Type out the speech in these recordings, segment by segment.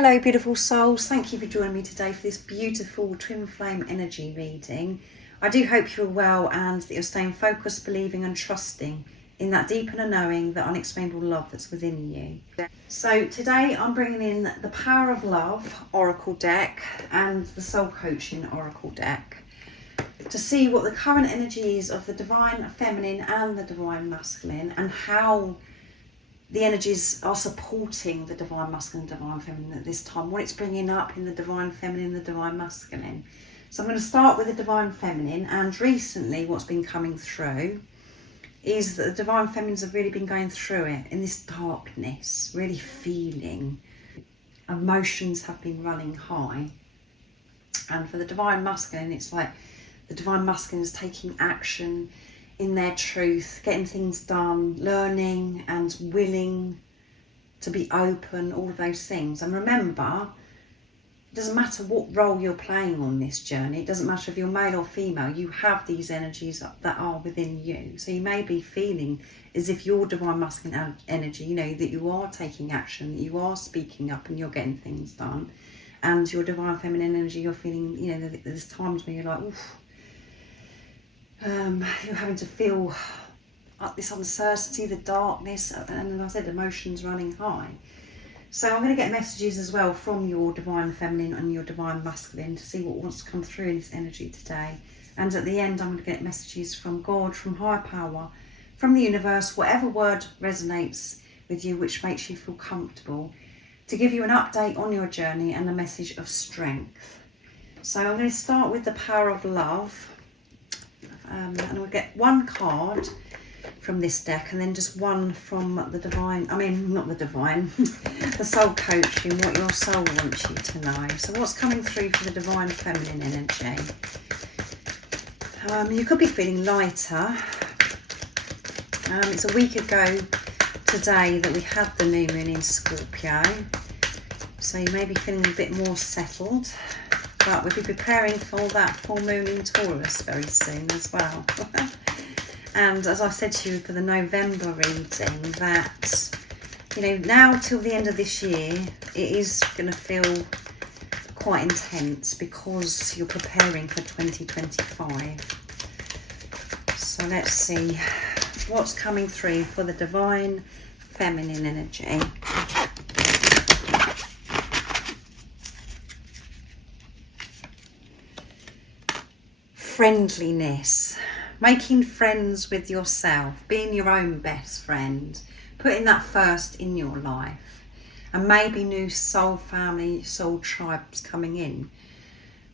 Hello beautiful souls, thank you for joining me today for this beautiful twin flame energy reading. I do hope you're well and that you're staying focused, believing and trusting in that deep inner knowing, that unexplainable love that's within you. So today I'm bringing in the Power of Love Oracle deck and the Soul Coaching Oracle deck to see what the current energy is of the Divine Feminine and the Divine Masculine, and how the energies are supporting the Divine Masculine and Divine Feminine at this time, what it's bringing up in the Divine Feminine and the Divine Masculine. So I'm going to start with the Divine Feminine, and recently what's been coming through is that the Divine Feminines have really been going through it in this darkness, really feeling. Emotions have been running high. And for the Divine Masculine, it's like the Divine Masculine is taking action in their truth, getting things done, learning and willing to be open, all of those things. And remember, it doesn't matter what role you're playing on this journey, it doesn't matter if you're male or female, you have these energies that are within you. So you may be feeling as if your Divine Masculine energy, you know, that you are taking action, that you are speaking up and you're getting things done. And your Divine Feminine energy, you're feeling, you know, there's times when you're like, oof, you're having to feel this uncertainty, the darkness, and as I said, emotions running high. So I'm going to get messages as well from your Divine Feminine and your Divine Masculine to see what wants to come through in this energy today. And at the end, I'm going to get messages from God, from higher power, from the universe, whatever word resonates with you, which makes you feel comfortable, to give you an update on your journey and a message of strength. So I'm going to start with the Power of Love. And we'll get one card from this deck and then just one from the the Soul Coaching, what your soul wants you to know. So what's coming through for the Divine Feminine energy? You could be feeling lighter. It's a week ago today that we had the new moon in Scorpio, so you may be feeling a bit more settled. But we'll be preparing for that full moon in Taurus very soon as well. And as I said to you for the November reading, that, you know, now till the end of this year, it is going to feel quite intense because you're preparing for 2025. So let's see what's coming through for the Divine Feminine energy. Friendliness, making friends with yourself, being your own best friend, putting that first in your life, and maybe new soul family, soul tribes coming in.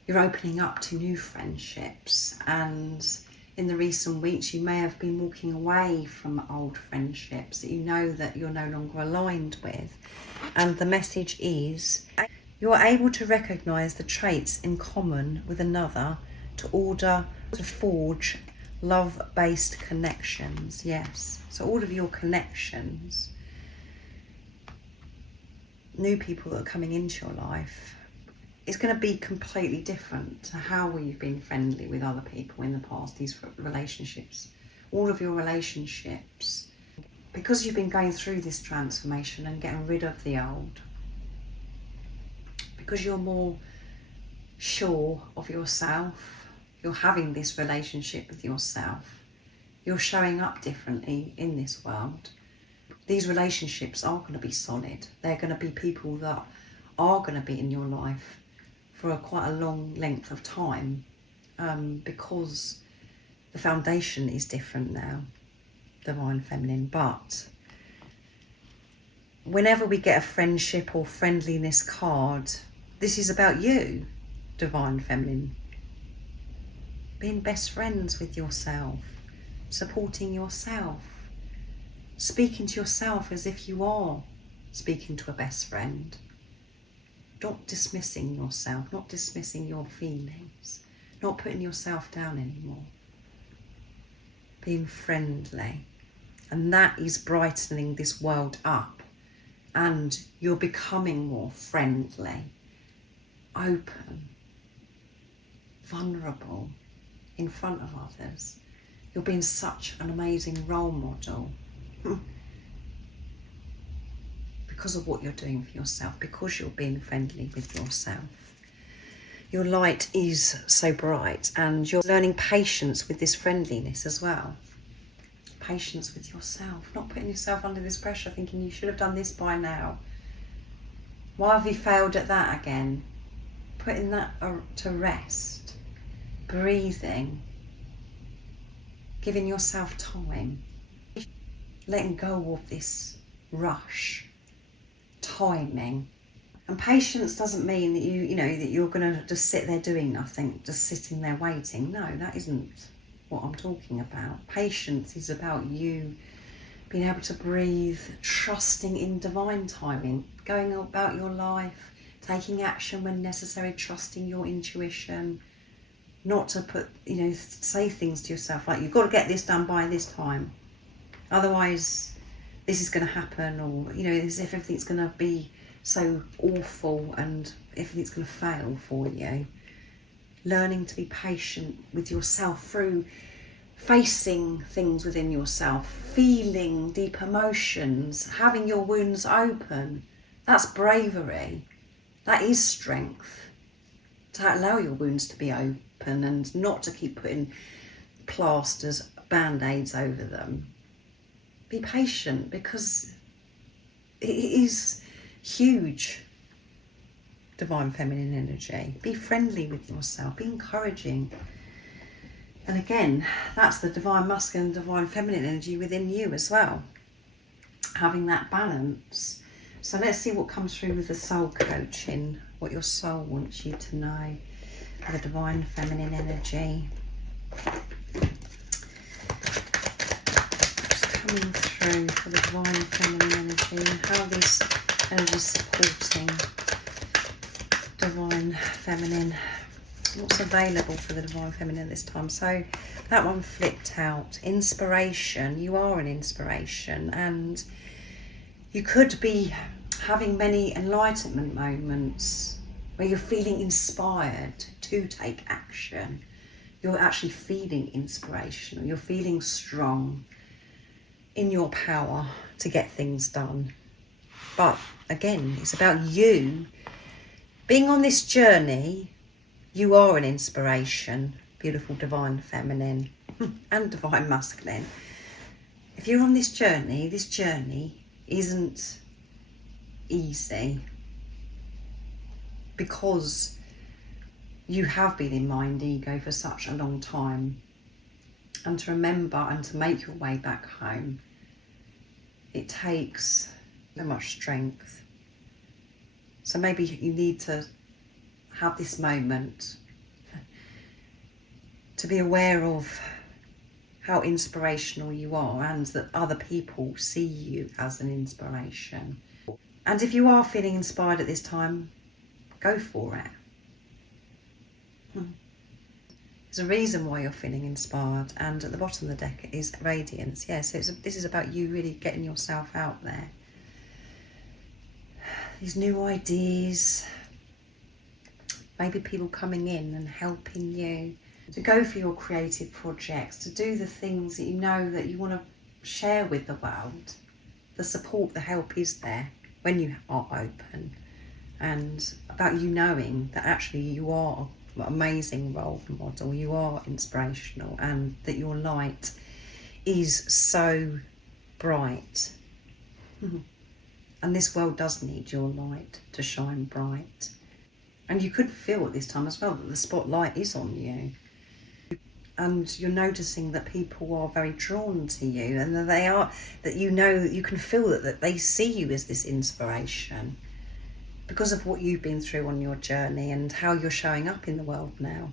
You're opening up to new friendships, and in the recent weeks you may have been walking away from old friendships that you know that you're no longer aligned with. And the message is you're able to recognise the traits in common with another to order to forge love-based connections. Yes, so all of your connections, new people that are coming into your life, is going to be completely different to how you've been friendly with other people in the past. These relationships, all of your relationships, because you've been going through this transformation and getting rid of the old, because you're more sure of yourself, you're having this relationship with yourself, you're showing up differently in this world. These relationships are going to be solid. They're going to be people that are going to be in your life for quite a long length of time, because the foundation is different now, Divine Feminine. But whenever we get a friendship or friendliness card, this is about you, Divine Feminine. Being best friends with yourself, supporting yourself, speaking to yourself as if you are speaking to a best friend. Not dismissing yourself, not dismissing your feelings, not putting yourself down anymore. Being friendly. And that is brightening this world up. And you're becoming more friendly, open, vulnerable in front of others. You're being such an amazing role model. because of what you're doing for yourself, because you're being friendly with yourself. Your light is so bright, and you're learning patience with this friendliness as well. Patience with yourself, not putting yourself under this pressure, thinking you should have done this by now. Why have you failed at that again? Putting that to rest, breathing, giving yourself time, letting go of this rush, timing. And patience doesn't mean that that you're going to just sit there doing nothing, just sitting there waiting. No, that isn't what I'm talking about. Patience is about you being able to breathe, trusting in divine timing, going about your life, taking action when necessary, trusting your intuition, not to say things to yourself like, you've got to get this done by this time, otherwise this is going to happen, or as if everything's going to be so awful and everything's going to fail for you. Learning to be patient with yourself through facing things within yourself, feeling deep emotions, having your wounds open. That's bravery. That is strength. To allow your wounds to be open and not to keep putting plasters, band-aids over them. Be patient, because it is huge, divine feminine energy. Be friendly with yourself, be encouraging. And again, that's the divine masculine and divine feminine energy within you as well. Having that balance. So let's see what comes through with the soul coaching, what your soul wants you to know for the divine feminine energy. Just coming through for the divine feminine energy, and how this energy is supporting divine feminine. What's available for the divine feminine this time? So that one flipped out. Inspiration. You are an inspiration, and you could be having many enlightenment moments where you're feeling inspired to take action. You're actually feeling inspirational. You're feeling strong in your power to get things done. But again, it's about you being on this journey. You are an inspiration, beautiful divine feminine and divine masculine. If you're on this journey isn't easy, because you have been in mind ego for such a long time, and to remember and to make your way back home, it takes so much strength. So maybe you need to have this moment to be aware of how inspirational you are, and that other people see you as an inspiration. And if you are feeling inspired at this time, go for it. There's a reason why you're feeling inspired, and at the bottom of the deck is radiance. Yeah, so this is about you really getting yourself out there. These new ideas, maybe people coming in and helping you to go for your creative projects, to do the things that you know that you want to share with the world. The support, the help is there when you are open, and about you knowing that actually you are an amazing role model, you are inspirational, and that your light is so bright. And this world does need your light to shine bright. And you could feel at this time as well that the spotlight is on you. And you're noticing that people are very drawn to you, and that you can feel that they see you as this inspiration because of what you've been through on your journey and how you're showing up in the world now.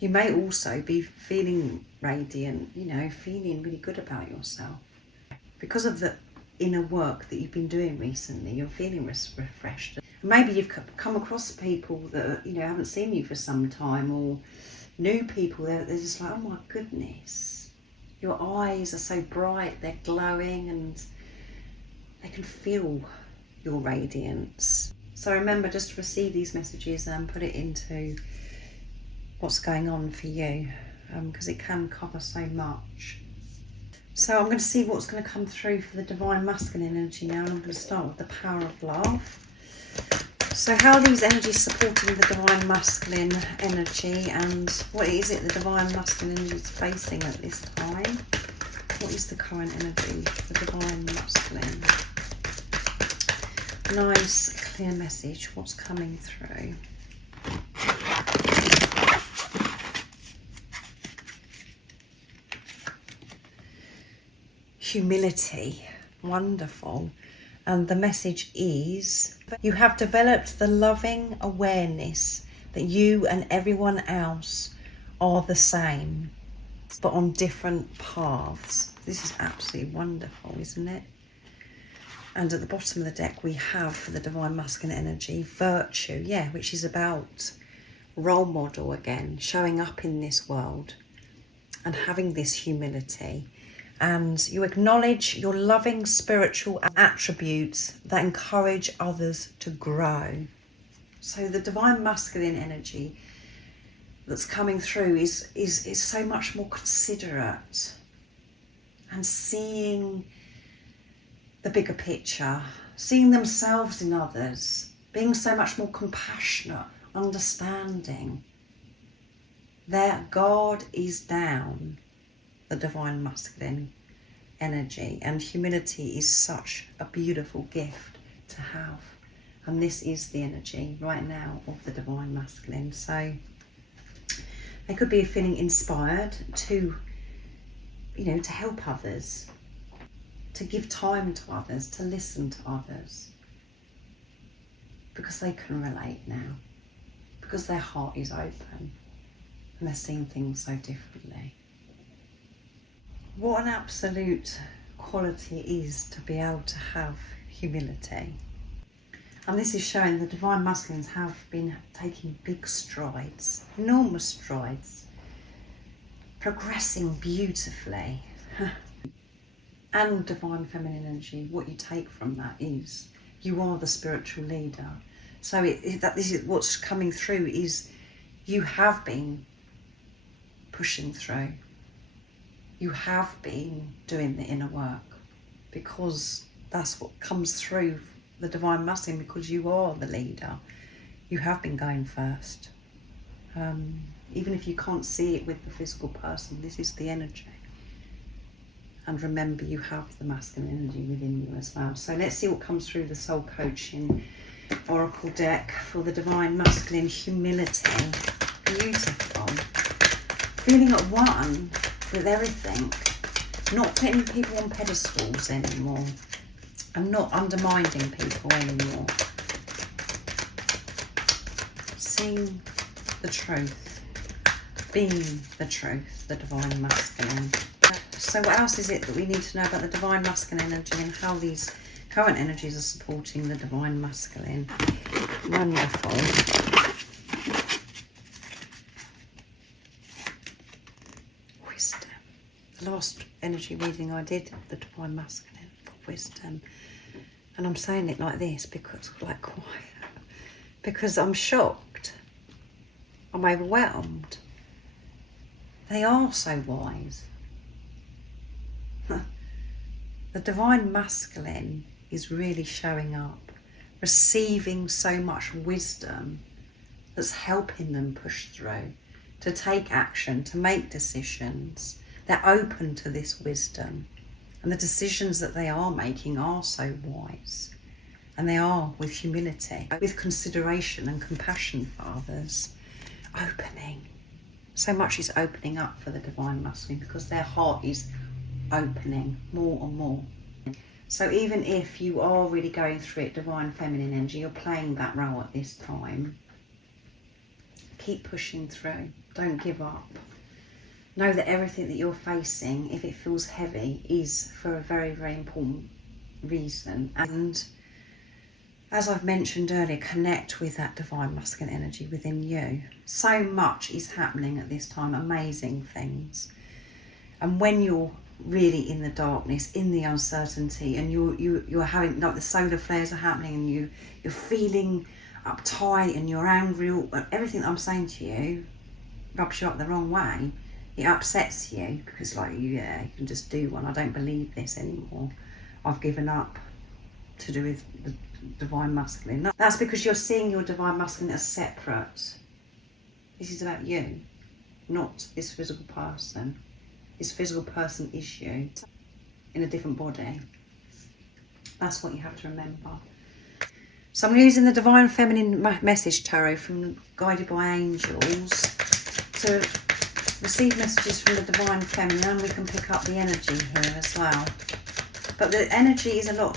You may also be feeling radiant, feeling really good about yourself. Because of the inner work that you've been doing recently, you're feeling refreshed. Maybe you've come across people that haven't seen you for some time, or new people. They're just like, oh my goodness, your eyes are so bright, they're glowing, and they can feel your radiance. So remember just to receive these messages and put it into what's going on for you, because it can cover so much. So I'm going to see what's going to come through for the divine masculine energy now, and I'm going to start with the power of love. So how are these energies supporting the divine masculine energy, and what is it the divine masculine energy is facing at this time? What is the current energy for the divine masculine? Nice, clear message. What's coming through? Humility. Wonderful. And the message is, you have developed the loving awareness that you and everyone else are the same, but on different paths. This is absolutely wonderful, isn't it? And at the bottom of the deck, we have for the divine masculine energy, virtue, yeah, which is about role model again, showing up in this world and having this humility. And you acknowledge your loving spiritual attributes that encourage others to grow. So the divine masculine energy that's coming through is so much more considerate and seeing the bigger picture, seeing themselves in others, being so much more compassionate, understanding. Their guard is down, the divine masculine energy, and humility is such a beautiful gift to have, and this is the energy right now of the divine masculine. So they could be feeling inspired to, to help others, to give time to others, to listen to others, because they can relate now, because their heart is open and they're seeing things so differently. What an absolute quality it is to be able to have humility. And this is showing the divine masculines have been taking big strides, enormous strides, progressing beautifully. And divine feminine energy, what you take from that is you are the spiritual leader. So this is what's coming through, is you have been pushing through. You have been doing the inner work, because that's what comes through the divine masculine, because you are the leader. You have been going first. Even if you can't see it with the physical person, this is the energy. And remember, you have the masculine energy within you as well. So let's see what comes through the soul coaching oracle deck for the divine masculine. Humility. Beautiful. Feeling at one with everything. Not putting people on pedestals anymore. And not undermining people anymore. Seeing the truth. Being the truth. The divine masculine. So what else is it that we need to know about the divine masculine energy and how these current energies are supporting the divine masculine? Wonderful. Wisdom. The last energy reading I did, the divine masculine, for wisdom. And I'm saying it like this because, because I'm shocked. I'm overwhelmed. They are so wise. The divine masculine is really showing up, receiving so much wisdom that's helping them push through, to take action, to make decisions. They're open to this wisdom, and the decisions that they are making are so wise, and they are with humility, with consideration and compassion for others. Opening. So much is opening up for the divine masculine, because their heart is opening more and more. So even if you are really going through it, divine feminine energy, you're playing that role at this time, keep pushing through. Don't give up. Know that everything that you're facing, if it feels heavy, is for a very, very important reason. And as I've mentioned earlier, connect with that divine masculine energy within you. So much is happening at this time, amazing things. And when you're really in the darkness, in the uncertainty, and you're having, like, the solar flares are happening, and you're feeling uptight and you're angry, everything that I'm saying to you rubs you up the wrong way, it upsets you because like, yeah, you can just do one. I don't believe this anymore. I've given up to do with the divine masculine. That's because you're seeing your divine masculine as separate. This is about you, not this physical person. This physical person is you in a different body. That's what you have to remember. So I'm using the Divine Feminine Message Tarot from Guided by Angels to receive messages from the Divine Feminine, and we can pick up the energy here as well. But the energy is a lot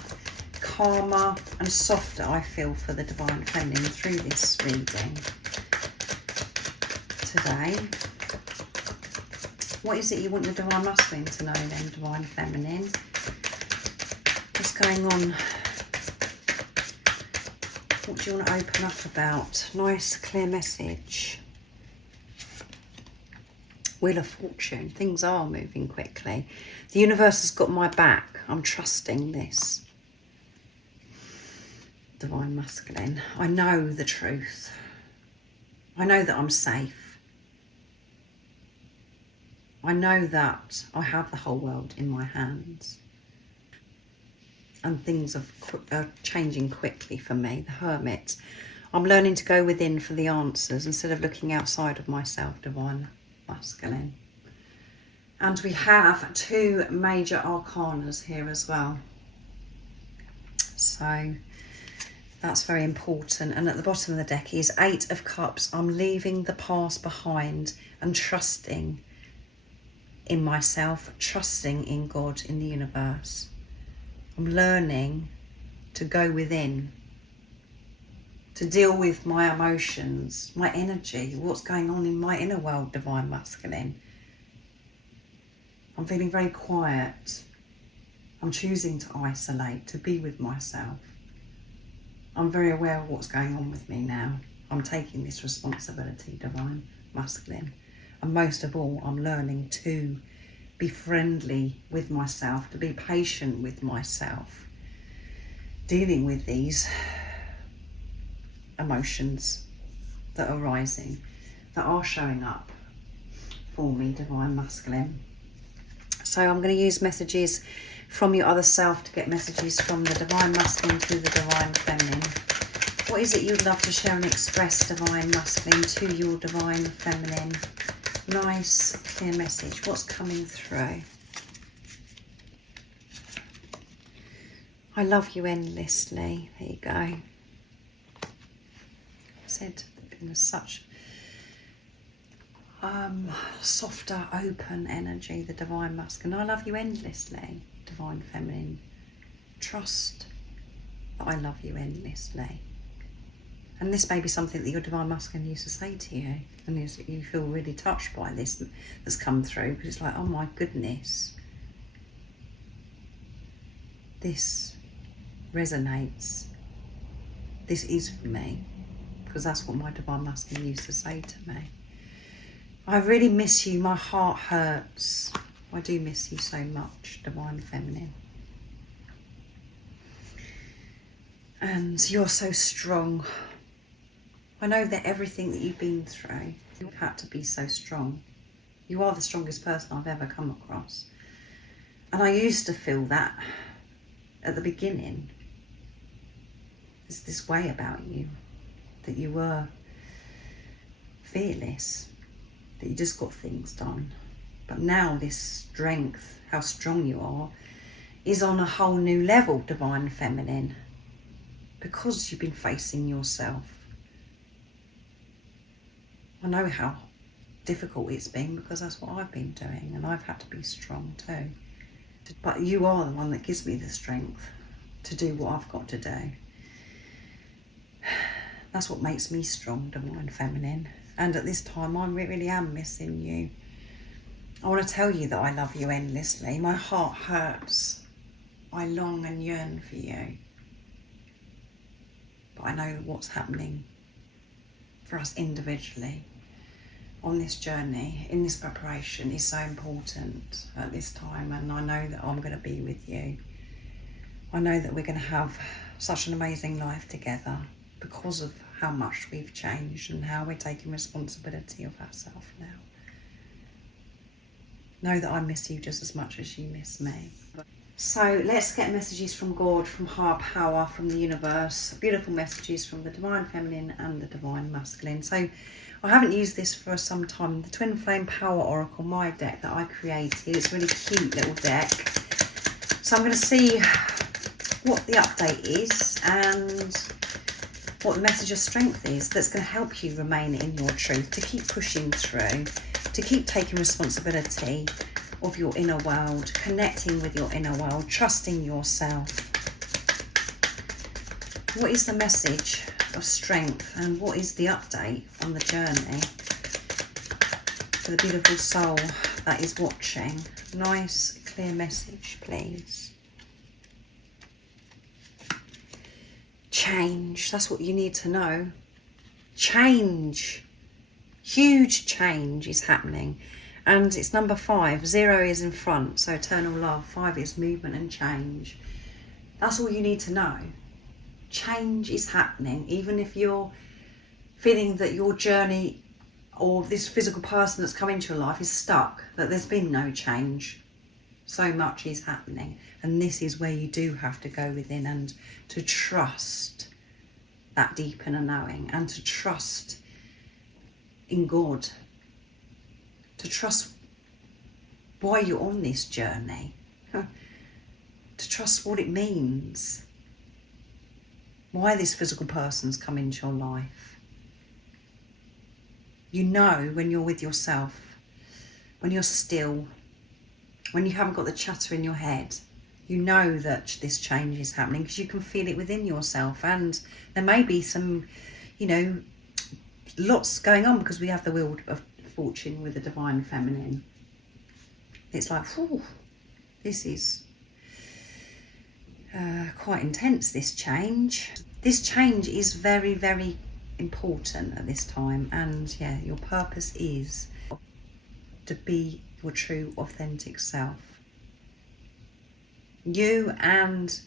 calmer and softer, I feel, for the Divine Feminine through this reading today. What is it you want your Divine Masculine to know then, Divine Feminine? What's going on? What do you want to open up about? Nice, clear message. Wheel of Fortune. Things are moving quickly. The universe has got my back. I'm trusting this. Divine Masculine. I know the truth. I know that I'm safe. I know that I have the whole world in my hands. And things are changing quickly for me. The Hermit. I'm learning to go within for the answers instead of looking outside of myself, Divine Masculine. And we have 2 major arcanas here as well. So that's very important. And at the bottom of the deck is 8 of Cups. I'm leaving the past behind and trusting in myself, trusting in God, in the universe. I'm learning to go within, to deal with my emotions, my energy, what's going on in my inner world, Divine Masculine. I'm feeling very quiet. I'm choosing to isolate, to be with myself. I'm very aware of what's going on with me now. I'm taking this responsibility, Divine Masculine. And most of all, I'm learning to be friendly with myself, to be patient with myself, dealing with these emotions that are rising, that are showing up for me, Divine Masculine. So I'm going to use messages from your other self to get messages from the Divine Masculine to the Divine Feminine. What is it you'd love to share and express, Divine Masculine, to your Divine Feminine? Nice, clear message. What's coming through? I love you endlessly. There you go. I said in such softer, open energy, the Divine Masculine. I love you endlessly, Divine Feminine. Trust that I love you endlessly. And this may be something that your Divine Masculine used to say to you, and you feel really touched by this that's come through, because it's like, oh my goodness, this resonates. This is for me, because that's what my Divine Masculine used to say to me. I really miss you. My heart hurts. I do miss you so much, Divine Feminine. And you're so strong. I know that everything that you've been through, you've had to be so strong. You are the strongest person I've ever come across. And I used to feel that at the beginning. There's this way about you, that you were fearless, that you just got things done. But now this strength, how strong you are, is on a whole new level, Divine Feminine, because you've been facing yourself. I know how difficult it's been, because that's what I've been doing, and I've had to be strong too. But you are the one that gives me the strength to do what I've got to do. That's what makes me strong, Divine Feminine. And at this time, I really am missing you. I want to tell you that I love you endlessly. My heart hurts. I long and yearn for you. But I know what's happening for us individually on this journey, in this preparation, is so important at this time. And I know that I'm going to be with you. I know that we're going to have such an amazing life together because of how much we've changed and how we're taking responsibility of ourselves now. Know that I miss you just as much as you miss me. So let's get messages from God, from higher power, from the universe. Beautiful messages from the Divine Feminine and the Divine Masculine. So I haven't used this for some time. The Twin Flame Power Oracle, my deck that I created. It's a really cute little deck. So I'm going to see what the update is and what the message of strength is that's going to help you remain in your truth, to keep pushing through, to keep taking responsibility of your inner world, connecting with your inner world, trusting yourself. What is the message of strength and what is the update on the journey for the beautiful soul that is watching? Nice, clear message, please. Change, that's what you need to know. Change. Huge change is happening. And it's number 5. 0 is in front, so eternal love. 5 is movement and change. That's all you need to know. Change is happening. Even if you're feeling that your journey or this physical person that's come into your life is stuck, that there's been no change. So much is happening. And this is where you do have to go within and to trust that deep inner knowing and to trust in God. To trust why you're on this journey, to trust what it means, why this physical person's come into your life. You know when you're with yourself, when you're still, when you haven't got the chatter in your head, you know that this change is happening because you can feel it within yourself. And there may be some, lots going on because we have the wheel of fortune with the Divine Feminine. It's like, whew, this is quite intense, this change. This change is very, very important at this time. And yeah, your purpose is to be your true, authentic self. You and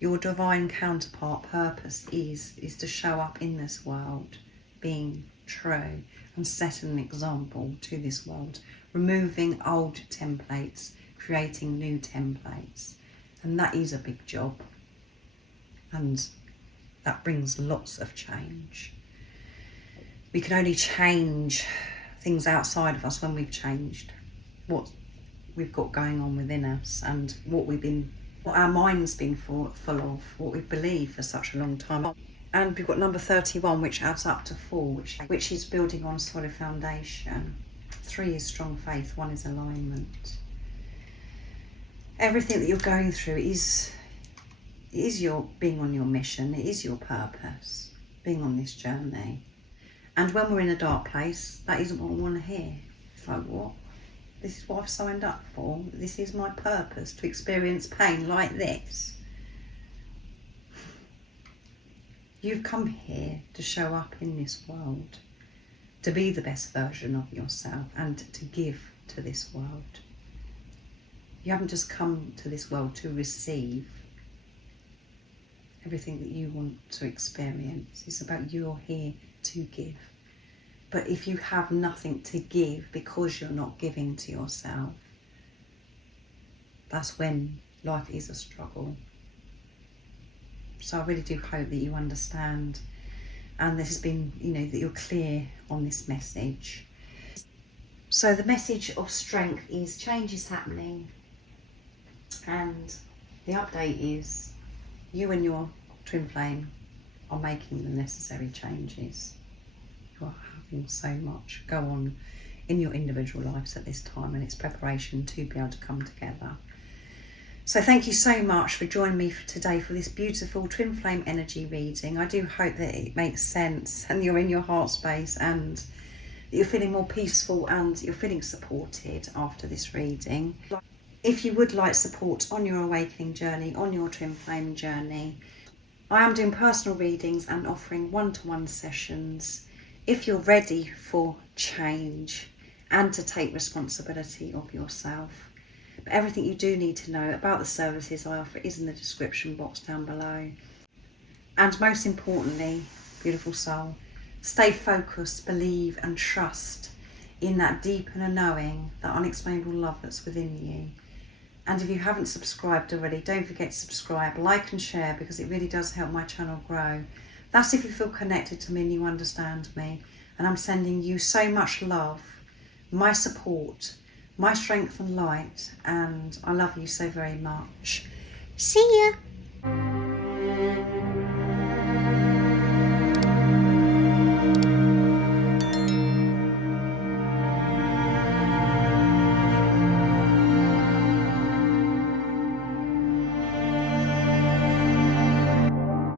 your divine counterpart purpose is to show up in this world being true and set an example to this world, removing old templates, creating new templates. And that is a big job. And that brings lots of change. We can only change things outside of us when we've changed what we've got going on within us and what our mind's been full of, what we believe for such a long time. And we've got number 31, which adds up to 4, which is building on solid foundation. 3 is strong faith, 1 is alignment. Everything that you're going through is your being on your mission, it is your purpose, being on this journey. And when we're in a dark place, that isn't what we want to hear. It's like, what? This is what I've signed up for. This is my purpose, to experience pain like this. You've come here to show up in this world, to be the best version of yourself and to give to this world. You haven't just come to this world to receive everything that you want to experience. It's about you're here to give. But if you have nothing to give because you're not giving to yourself, that's when life is a struggle. So I really do hope that you understand, and this has been, that you're clear on this message. So the message of strength is change is happening, and the update is you and your twin flame are making the necessary changes. You are having so much go on in your individual lives at this time, and it's preparation to be able to come together. So thank you so much for joining me today for this beautiful twin flame energy reading. I do hope that it makes sense and you're in your heart space and that you're feeling more peaceful and you're feeling supported after this reading. If you would like support on your awakening journey, on your twin flame journey, I am doing personal readings and offering one-to-one sessions if you're ready for change and to take responsibility of yourself. But everything you do need to know about the services I offer is in the description box down below. And most importantly, beautiful soul, stay focused, believe and trust in that deep inner knowing, that unexplainable love that's within you. And if you haven't subscribed already, don't forget to subscribe, like and share, because it really does help my channel grow. That's if you feel connected to me and you understand me. And I'm sending you so much love, my support, my strength and light, and I love you so very much. See ya!